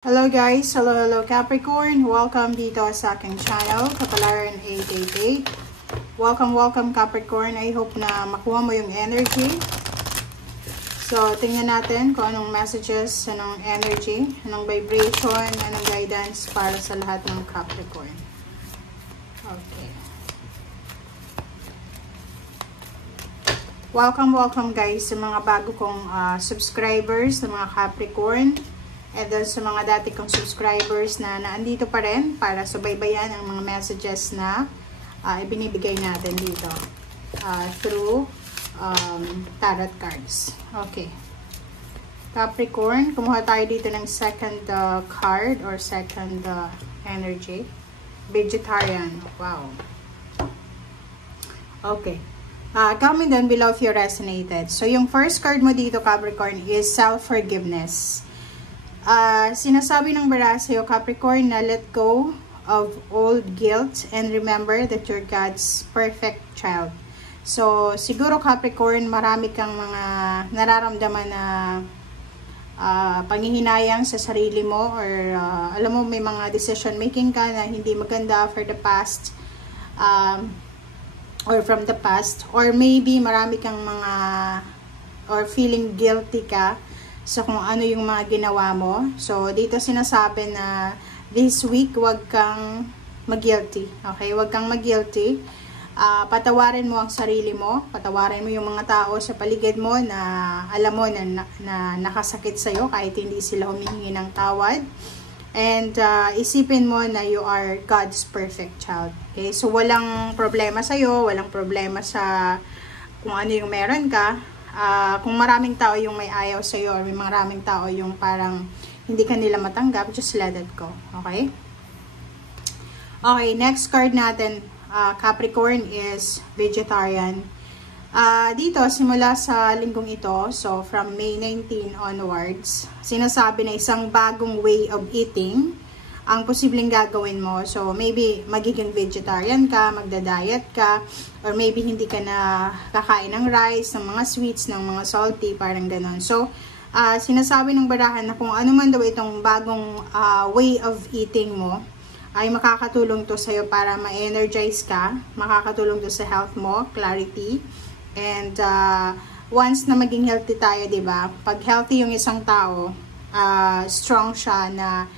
Hello guys! Hello Capricorn! Welcome dito sa aking channel, Kapalaran 888. Welcome Capricorn! I hope na makuha mo yung energy. So, tingnan natin kung anong messages, anong energy, anong vibration, anong guidance para sa lahat ng Capricorn. Okay. Welcome guys sa mga bago kong subscribers, sa mga Capricorn. And then sa mga dati kong subscribers na naandito pa rin para subaybayan ang mga messages na ibinibigay natin dito through tarot cards. Okay. Capricorn, kumuha tayo dito ng second card or second energy. Vegetarian. Wow. Okay. Comment down below if you resonated. So, yung first card mo dito, Capricorn, is self-forgiveness. Sinasabi ng bara sa'yo, Capricorn, na let go of old guilt and remember that you're God's perfect child. So, siguro Capricorn, marami kang mga nararamdaman na panghihinayang sa sarili mo or alam mo, may mga decision making ka na hindi maganda for the past or from the past, or maybe marami kang mga or feeling guilty ka sa kung ano yung mga ginawa mo. So, dito sinasabi na this week, wag kang mag-guilty. Okay? Wag kang mag-guilty. Patawarin mo ang sarili mo. Patawarin mo yung mga tao sa paligid mo na alam mo na nakasakit sa'yo kahit hindi sila humihingi ng tawad. And isipin mo na you are God's perfect child. Okay? So, walang problema sa'yo. Walang problema sa kung ano yung meron ka. Kung maraming tao yung may ayaw sa'yo or may maraming tao yung parang hindi ka nila matanggap, just let it go. Okay? Okay, next card natin, Capricorn, is vegetarian. Dito, simula sa linggong ito, so from May 19 onwards, sinasabi na isang bagong way of eating ang posibleng gagawin mo. So, maybe magiging vegetarian ka, magda-diet ka, or maybe hindi ka na kakain ng rice, ng mga sweets, ng mga salty, parang ganon. So, sinasabi ng barahan na kung ano man daw itong bagong way of eating mo, ay makakatulong to sa'yo para ma-energize ka, makakatulong to sa health mo, clarity, and once na maging healthy tayo, diba? Pag healthy yung isang tao, strong siya na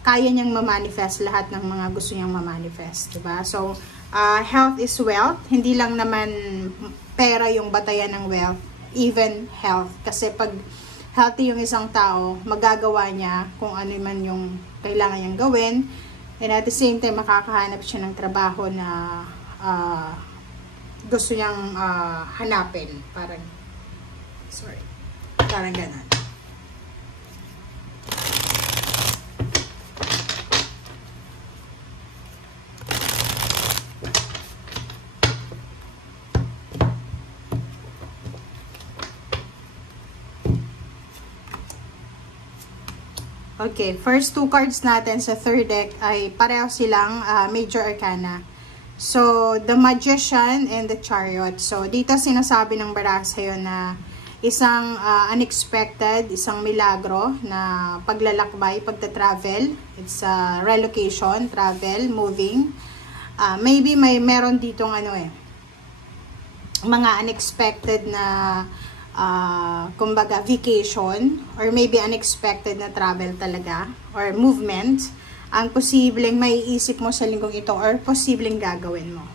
kaya niyang ma-manifest lahat ng mga gusto niyang ma-manifest, diba? So, health is wealth. Hindi lang naman pera yung batayan ng wealth, even health. Kasi pag healthy yung isang tao, magagawa niya kung ano man yung kailangan niyang gawin. And at the same time, makakahanap siya ng trabaho na gusto niyang hanapin. Parang ganun. Okay, first two cards natin sa third deck ay pareho silang major arcana. So, the Magician and the Chariot. So, dito sinasabi ng bara sa'yo na isang unexpected, isang milagro na paglalakbay, pagta-travel. It's relocation, travel, moving. Maybe meron ditong mga unexpected na kumbaga vacation or maybe unexpected na travel talaga or movement ang posibleng maiisip mo sa linggong ito or posibleng gagawin mo.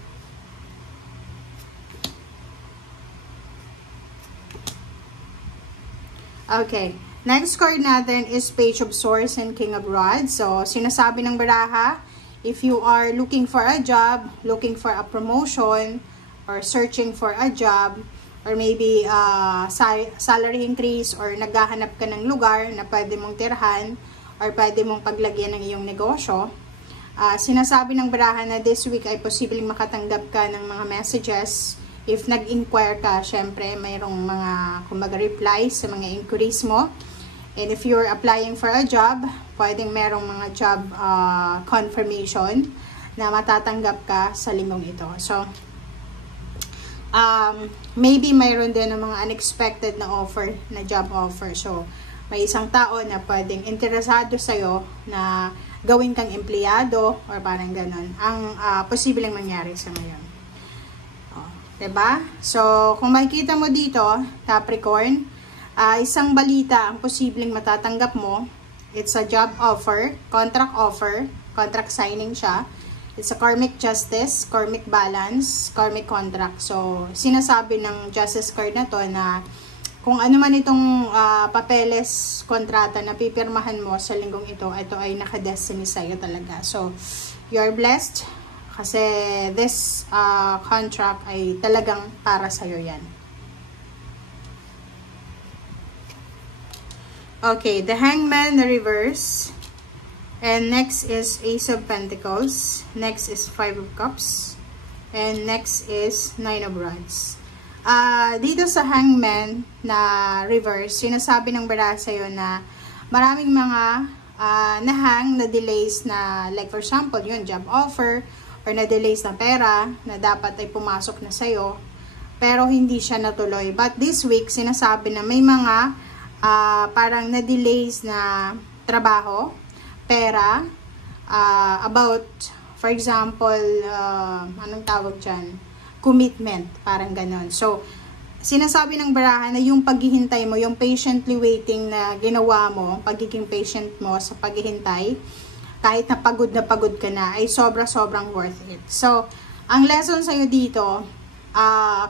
Okay, next card natin is Page of Swords and King of Rods. So, sinasabi ng baraha, if you are looking for a job, looking for a promotion, or searching for a job, or maybe salary increase, or naghahanap ka ng lugar na pwede mong tirhan or pwede mong paglagyan ng iyong negosyo, sinasabi ng barahan na this week ay posibleng makatanggap ka ng mga messages. If nag-inquire ka, syempre mayroong mga kumbaga replies sa mga inquiries mo. And if you're applying for a job, pwedeng merong mga job confirmation na matatanggap ka sa linggong ito. So, maybe mayroon din ng mga unexpected na offer, na job offer. So, may isang tao na pwedeng interesado sa'yo na gawin kang empleyado or parang ganon ang posibleng mangyari sa ngayon. Diba? So, kung makikita mo dito, Capricorn, isang balita ang posibleng matatanggap mo. It's a job offer, contract signing siya. It's a karmic justice, karmic balance, karmic contract. So, sinasabi ng justice card na to na kung ano man itong papeles, kontrata na pipirmahan mo sa linggong ito ay nakadestiny sa'yo talaga. So, you're blessed kasi this contract ay talagang para sa'yo yan. Okay, the Hangman na reverse. And next is Ace of Pentacles. Next is Five of Cups. And next is Nine of Rods. Dito sa Hangman na reverse, sinasabi ng baraha sa'yo na maraming mga nahang na delays na, like for example, yun, job offer, or na delays na pera na dapat ay pumasok na sa'yo, pero hindi siya natuloy. But this week, sinasabi na may mga parang na delays na trabaho, pera, about, for example, anong tawag dyan? Commitment, parang ganon. So, sinasabi ng baraha na yung paghihintay mo, yung patiently waiting na ginawa mo, pagiging patient mo sa paghihintay, kahit na pagod ka na, ay sobrang worth it. So, ang lesson sa'yo dito,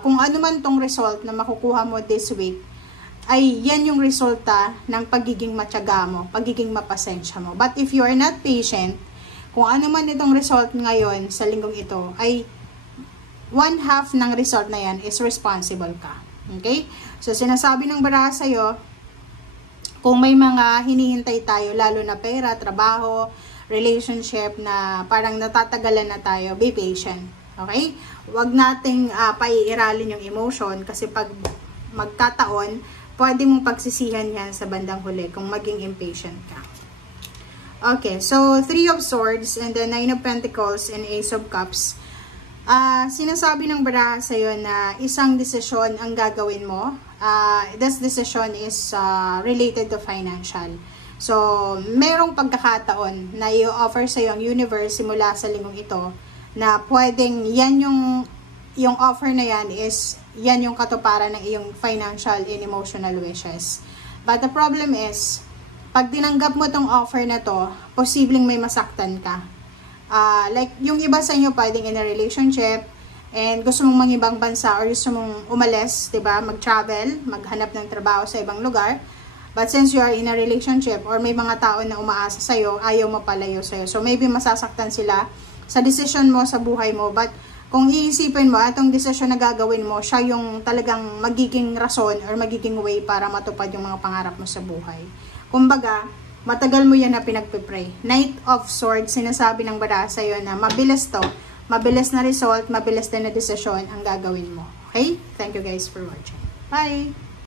kung ano man tong result na makukuha mo this week, ay yan yung resulta ng pagiging matyaga mo, pagiging mapasensya mo. But if you are not patient, kung ano man itong result ngayon sa linggong ito, ay 1/2 ng result na yan is responsible ka. Okay? So, sinasabi ng baraha sa'yo, kung may mga hinihintay tayo, lalo na pera, trabaho, relationship na parang natatagalan na tayo, be patient. Okay? Huwag nating paiiralin yung emotion kasi pag magkataon, pwede mong pagsisihan yan sa bandang huli kung maging impatient ka. Okay, so Three of Swords and the Nine of Pentacles and Ace of Cups. Sinasabi ng baraha sa'yo na isang desisyon ang gagawin mo. This decision is related to financial. So, merong pagkakataon na i-offer sa'yo ang universe simula sa linggong ito na pwedeng yan yung offer na yan is yan yung katuparan ng iyong financial and emotional wishes. But the problem is, pag tinanggap mo tong offer na to, posibleng may masaktan ka. Like, yung iba sa inyo pwedeng in a relationship and gusto mong mangibang bansa or gusto mong umalis, diba? Mag-travel, maghanap ng trabaho sa ibang lugar. But since you are in a relationship or may mga tao na umaasa sa'yo, ayaw mapalayo sa'yo. So, maybe masasaktan sila sa decision mo sa buhay mo. But, kung iisipin mo, itong decision na gagawin mo, siya yung talagang magiging rason or magiging way para matupad yung mga pangarap mo sa buhay. Kumbaga, matagal mo yan na pinagpipray. Knight of Swords, sinasabi ng baraha sa'yo na mabilis to. Mabilis na result, mabilis din na decision ang gagawin mo. Okay? Thank you guys for watching. Bye!